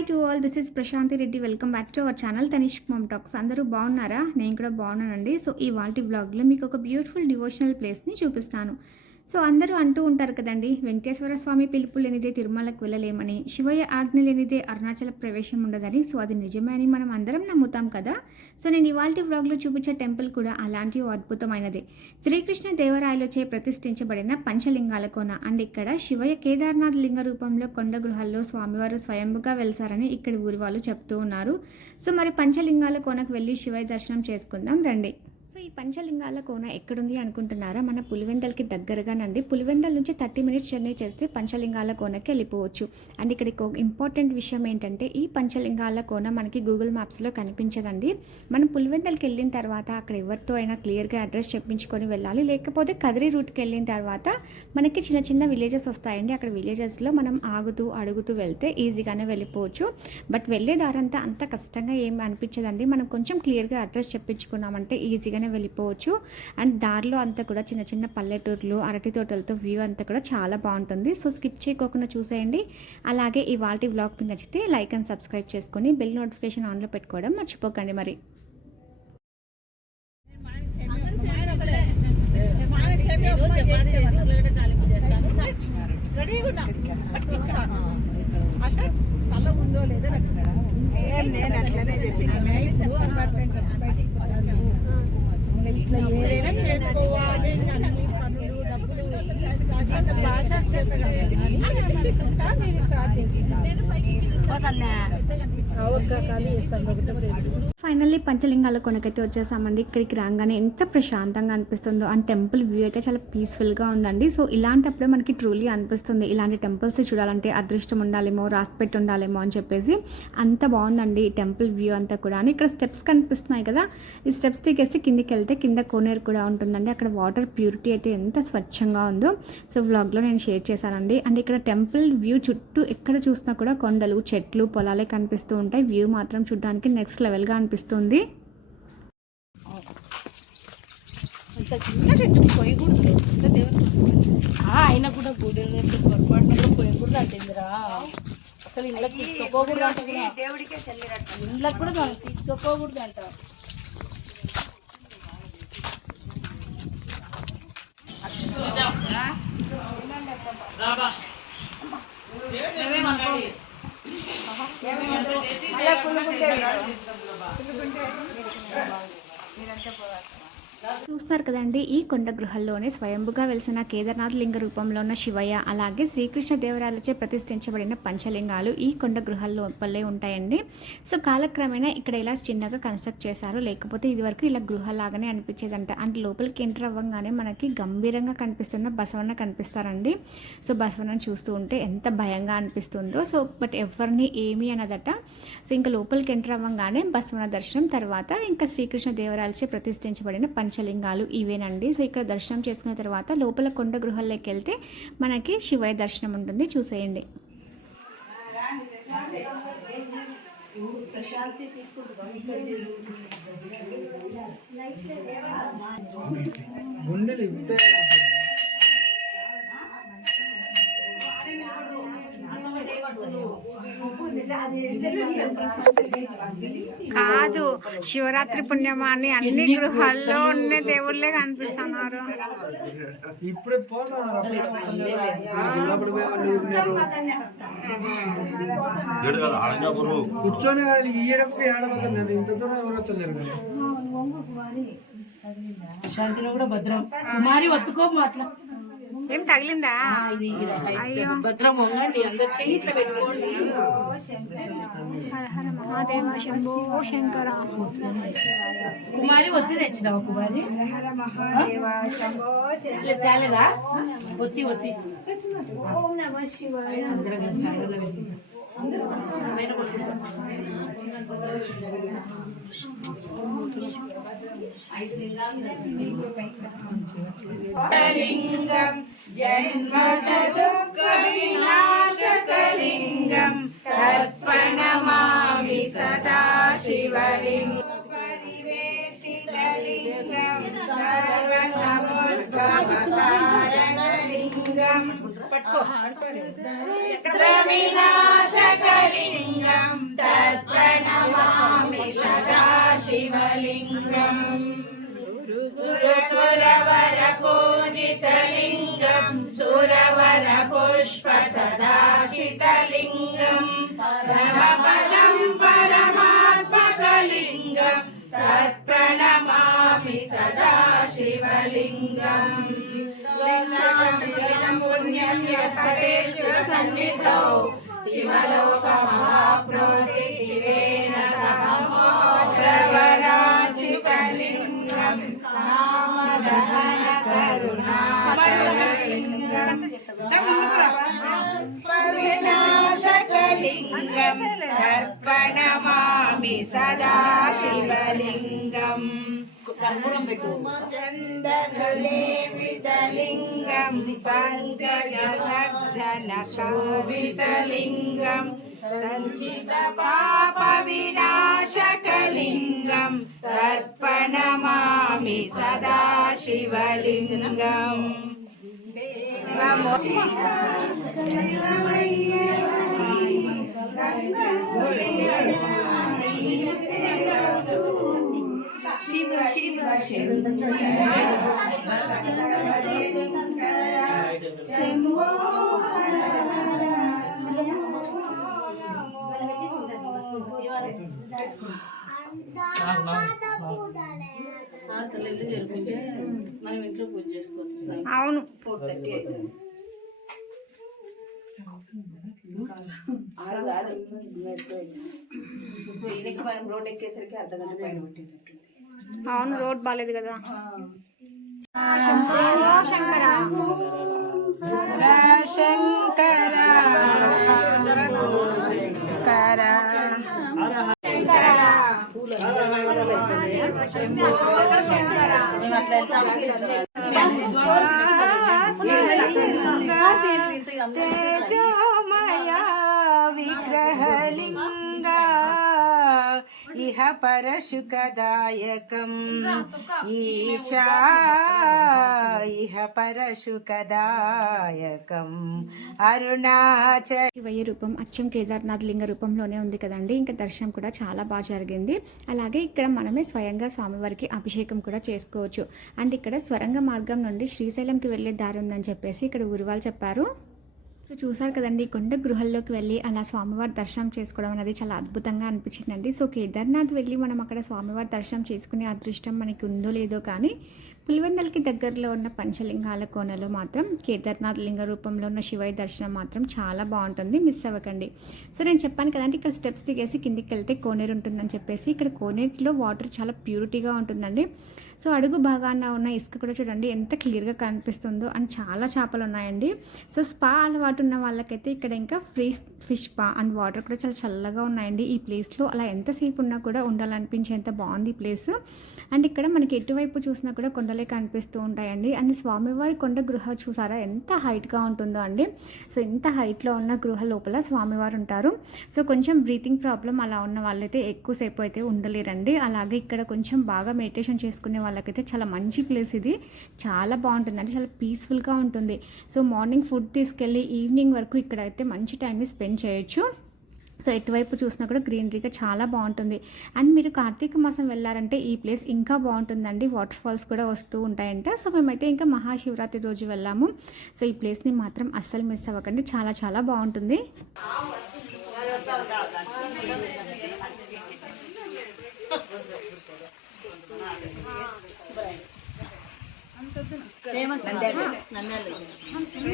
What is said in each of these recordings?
Hi to all this is Prashanti Reddy welcome back to our channel Tanish mom talks అందరూ బాగున్నారా? నేను కూడా బాగున్నానండి. సో ఈ వాల్టి బ్లాగ్లో మీకు ఒక బ్యూటిఫుల్ డివోషనల్ ప్లేస్ని చూపిస్తాను. సో అందరూ అంటూ ఉంటారు కదండి వెంకటేశ్వర స్వామి పిలుపు లేనిదే తిరుమలకు వెళ్ళలేమని శివయ్య ఆజ్ఞ లేనిదే అరుణాచల ప్రవేశం ఉండదని. సో అది నిజమే అని మనం అందరం నమ్ముతాం కదా. సో నేను ఇవాళ వ్లాగ్లో చూపించే టెంపుల్ కూడా అలాంటి అద్భుతమైనదే. శ్రీకృష్ణ దేవరాయలచే ప్రతిష్ఠించబడిన పంచలింగాల కోన అండ్ ఇక్కడ శివయ్య కేదార్నాథ్ లింగ రూపంలో కొండ గృహాల్లో స్వామివారు స్వయంభుగా వెళ్తారని ఇక్కడ ఊరి వాళ్ళు చెప్తూ ఉన్నారు. సో మరి పంచలింగాల కోనకు వెళ్ళి శివయ్య దర్శనం చేసుకుందాం రండి. సో ఈ పంచలింగాల కోన ఎక్కడుంది అనుకుంటున్నారా? మన పులివెందల్కి దగ్గరగానండి పులివెందల్ నుంచి థర్టీ మినిట్స్ జర్నీ చేస్తే పంచలింగాల కోనకి వెళ్ళిపోవచ్చు. అండ్ ఇక్కడ ఒక ఇంపార్టెంట్ విషయం ఏంటంటే ఈ పంచలింగాల కోన మనకి గూగుల్ మ్యాప్స్లో కనిపించదండి. మనం పులివెందల్కి వెళ్ళిన తర్వాత అక్కడ ఎవరితో అయినా క్లియర్గా అడ్రస్ చెప్పించుకొని వెళ్ళాలి. లేకపోతే కదిరి రూట్కి వెళ్ళిన తర్వాత మనకి చిన్న చిన్న విలేజెస్ వస్తాయండి. అక్కడ విలేజెస్లో మనం ఆగుతూ అడుగుతూ వెళ్తే ఈజీగానే వెళ్ళిపోవచ్చు. బట్ వెళ్ళే దారంతా అంత కష్టంగా ఏమి అనిపించదండి. మనం కొంచెం క్లియర్గా అడ్రస్ చెప్పించుకున్నామంటే ఈజీగా ఈజీగానే వెళ్ళిపోవచ్చు. అండ్ దారిలో అంతా కూడా చిన్న చిన్న పల్లెటూర్లు అరటి తోటలతో వ్యూ అంతా కూడా చాలా బాగుంటుంది. సో స్కిప్ చేయకోకుండా చూసేయండి. అలాగే ఈ వాటి బ్లాగ్ మీకు నచ్చితే లైక్ అండ్ సబ్స్క్రైబ్ చేసుకొని బెల్ నోటిఫికేషన్ ఆన్లో పెట్టుకోవడం మర్చిపోకండి మరి. నేను అట్లనే చెప్పిన? భాష నేను స్టార్ట్ ఒకటి ఫైనల్లీ పంచలింగాల కొనకైతే వచ్చేసామండి. ఇక్కడికి రాగానే ఎంత ప్రశాంతంగా అనిపిస్తుందో. అండ్ టెంపుల్ వ్యూ అయితే చాలా పీస్ఫుల్గా ఉందండి. సో ఇలాంటప్పుడే మనకి ట్రూలీ అనిపిస్తుంది. ఇలాంటి టెంపుల్స్ చూడాలంటే అదృష్టం ఉండాలేమో రాసి పెట్టి ఉండాలేమో అని చెప్పేసి అంత బాగుందండి ఈ టెంపుల్ వ్యూ అంతా కూడా అని ఇక్కడ స్టెప్స్ కనిపిస్తున్నాయి కదా. ఈ స్టెప్స్ దిగేసి కిందికి వెళ్తే కింద కోనేరు కూడా ఉంటుందండి. అక్కడ వాటర్ ప్యూరిటీ అయితే ఎంత స్వచ్ఛంగా ఉందో. సో వ్లాగ్లో నేను షేర్ చేశానండి. అండ్ ఇక్కడ టెంపుల్ వ్యూ చుట్టూ ఎక్కడ చూసినా కూడా కొండలు చెట్లు పొలాలే కనిపిస్తూ ఉంటాయి. వ్యూ మాత్రం చూడడానికి నెక్స్ట్ లెవెల్గా అనిపిస్తుంది. ఆయన కూడా గుడి పొరపాటున కూడా పోయకూడదు అంటుందిరా. అసలు ఇళ్ళకి తీసుకోపోకూడదు అంట ఇళ్ళకి కూడా మనం తీసుకోపోకూడదు అంట. పులుగుంటే పులుగుంటే మీరంతా పోవాలి చూస్తున్నారు కదండి ఈ కొండ గృహల్లోనే స్వయంభుగా వెలిసిన కేదార్నాథ్ లింగ రూపంలో ఉన్న శివయ్య అలాగే శ్రీకృష్ణ దేవరాయలచే ప్రతిష్ఠించబడిన పంచలింగాలు ఈ కొండ గృహాల లోపలే ఉంటాయండి. సో కాలక్రమేణా ఇక్కడ ఇలా చిన్నగా కన్స్ట్రక్ట్ చేశారు. లేకపోతే ఇదివరకు ఇలా గృహలాగానే అనిపించేదంట. అంటే లోపలికి ఎంటర్ అవ్వగానే మనకి గంభీరంగా కనిపిస్తున్న బసవన్న కనిపిస్తారండి. సో బసవన్నను చూస్తూ ఉంటే ఎంత భయంగా అనిపిస్తుందో. సో బట్ ఎవరిని ఏమి అనదట. సో ఇంకా లోపలికి ఎంటర్ అవ్వగానే బసవన్న దర్శనం తర్వాత ఇంకా శ్రీకృష్ణ దేవరాయలచే ప్రతిష్ఠించబడిన పంచలింగాలు ఇవేనండి. సో ఇక్కడ దర్శనం చేసుకున్న తర్వాత లోపల కొండ గృహాల్లోకి వెళ్తే మనకి శివయ్య దర్శనం ఉంటుంది. చూసేయండి. గుండెలు కాదు శివరాత్రి పుణ్యమాన్ని అన్ని గృహాల్లో ఉన్న దేవుళ్ళే కనిపిస్తున్నారు. ఇప్పుడే కూర్చొని ఈడకు ఇంత దూరం ఎవరు వచ్చలేరు శాంతిలో కూడా భద్రం కుమారి అట్లా ఏం తగిలిందా? ఇది భద్రం వంగండి అందరు చెయ్యి ఇట్లా పెట్టుకోండి. హర హర మహాదేవ శంభో శంకర కుమారి ఒత్తి తెచ్చినావా కుమారి? తేలేదా? ఒత్తి ఒత్తి. అందరం కలిసి అందరం కలిసి. పైన तर्पणमामि सदा शिवलिङ्गपरिवेशितलिङ्गं सर्वसमुद्भवतारणलिङ्गं त्रविनाशकलिङ्गं तत्प्रणमामि सदा शिवलिङ्गम्। गुरुसुरवर पूजितलिङ्गं सुरवर पुष्पस పరమాత్మకలింగం తత్ప్రణమామి సదాశివలింగం. కృష్ణం పుణ్యం యత్పటే శివసన్నిధౌ శివలోక మహాప్రోతి శివేన సహ शिवलिङ्गं तर्पणमामि सदा शिवलिङ्गम् छन्दसुलेपितलिङ्गं पङ्कजसद्धनशोभितलिङ्गं सञ्चितपापविनाशकलिङ्गं तर्पणमामि सदा शिवलिङ्गम् మనం ఇంట్లో పూజ చేసుకోవచ్చు అవును. ఫోర్ థర్టీ అవుతుంది. ఆరు కాదు ఇప్పుడు ఈయనకి మనం రోడ్ ఎక్కేసరికి అర్ధ గంట పైన పట్టింది అవును రోడ్ బాగాలేదు కదా. శంకర. శంకర. తేజోమయ విగ్రహలింగ ఇహ పరశుకదాయకం. ఈశా. ఇహ పరశుకదాయకం. అరుణాచల శివయ్య రూపం అచ్చం కేదార్నాథ్ లింగ రూపంలోనే ఉంది కదండి. ఇంకా దర్శనం కూడా చాలా బాగా జరిగింది. అలాగే ఇక్కడ మనమే స్వయంగా స్వామివారికి అభిషేకం కూడా చేసుకోవచ్చు. అండ్ ఇక్కడ స్వరంగ మార్గం నుండి శ్రీశైలంకి వెళ్ళే దారి ఉందని చెప్పేసి ఇక్కడ ఊరివాళ్ళు చెప్పారు. సో చూసారు కదండి కొండ గృహల్లోకి వెళ్ళి అలా స్వామివారి దర్శనం చేసుకోవడం అనేది చాలా అద్భుతంగా అనిపించిందండి. సో కేదార్నాథ్ వెళ్ళి మనం అక్కడ స్వామివారి దర్శనం చేసుకునే అదృష్టం మనకి ఉందో లేదో కానీ పులివెందలకి దగ్గరలో ఉన్న పంచలింగాల కోనలో మాత్రం కేదార్నాథ్ లింగ రూపంలో ఉన్న శివయ్య దర్శనం మాత్రం చాలా బాగుంటుంది. మిస్ అవ్వకండి. సో నేను చెప్పాను కదండి ఇక్కడ స్టెప్స్ దిగేసి కిందికి వెళ్తే కోనేరు ఉంటుందని చెప్పేసి ఇక్కడ కోనేరులో వాటర్ చాలా ప్యూరిటీగా ఉంటుందండి. సో అడుగు భాగాన ఉన్న ఇసుక కూడా చూడండి ఎంత క్లియర్గా కనిపిస్తుందో. అండ్ చాలా చేపలు ఉన్నాయండి. సో స్పా అలవాటు ఉన్న వాళ్ళకైతే ఇక్కడ ఇంకా ఫ్రీ ఫిష్ పా అండ్ వాటర్ కూడా చాలా చల్లగా ఉన్నాయండి. ఈ ప్లేస్లో అలా ఎంతసేపు ఉన్నా కూడా ఉండాలనిపించేంత బాగుంది ఈ ప్లేస్. అండ్ ఇక్కడ మనకి ఎటువైపు చూసినా కూడా కొండలే కనిపిస్తూ ఉంటాయండి. అండ్ స్వామివారి కొండ గృహ చూసారా? ఎంత హైట్గా ఉంటుందో అండి. సో ఇంత హైట్లో ఉన్న గృహ లోపల స్వామివారు ఉంటారు. సో కొంచెం బ్రీతింగ్ ప్రాబ్లం అలా ఉన్న వాళ్ళైతే ఎక్కువసేపు అయితే ఉండలేరండి. అలాగే ఇక్కడ కొంచెం బాగా మెడిటేషన్ చేసుకునే వాళ్ళకైతే చాలా మంచి ప్లేస్ ఇది. చాలా బాగుంటుంది అంటే చాలా పీస్ఫుల్గా ఉంటుంది. సో మార్నింగ్ ఫుడ్ తీసుకెళ్ళి ఈవినింగ్ వరకు ఇక్కడ అయితే మంచి టైంని స్పెండ్ చేయొచ్చు? సో ఎటువైపు చూసినా కూడా గ్రీనరీగా చాలా బాగుంటుంది. అండ్ మీరు కార్తీక మాసం వెళ్ళారంటే ఈ ప్లేస్ ఇంకా బాగుంటుందండి. వాటర్ ఫాల్స్ కూడా వస్తూ ఉంటాయంట. సో మేమైతే ఇంకా మహాశివరాత్రి రోజు వెళ్ళాము. సో ఈ ప్లేస్ని మాత్రం అస్సలు మిస్ అవ్వకండి. చాలా చాలా బాగుంటుంది.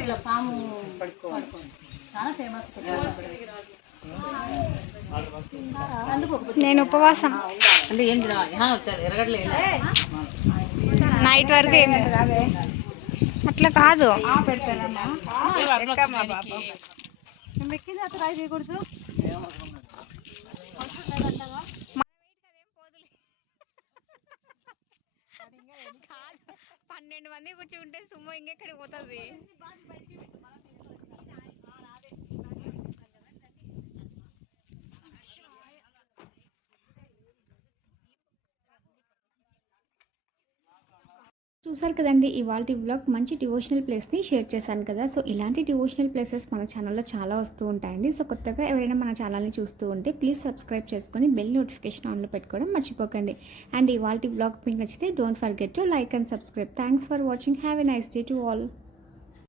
ఇట్లా పాము పడుకోవాలి చాలా ఫేమస్ నేను ఉపవాసం. నైట్ వరకు ఏం అట్లా కాదు. పన్నెండు మంది కూర్చుంటే సుమ్మ ఇంకెక్కడికి పోతుంది? చూసారు కదండి ఇవాళ వ్లాగ్ మంచి డివోషనల్ ప్లేస్ని షేర్ చేశాను కదా. సో ఇలాంటి డివోషనల్ ప్లేసెస్ మన ఛానల్లో చాలా వస్తూ ఉంటాయండి. సో కొత్తగా ఎవరైనా మన ఛానల్ని చూస్తూ ఉంటే ప్లీజ్ సబ్స్క్రైబ్ చేసుకొని బెల్ నోటిఫికేషన్ ఆన్లో పెట్టుకోవడం మర్చిపోకండి. అండ్ ఇవాళ బ్లాగ్ మీకు నచ్చితే don't forget to like and subscribe thanks for watching have a nice day to all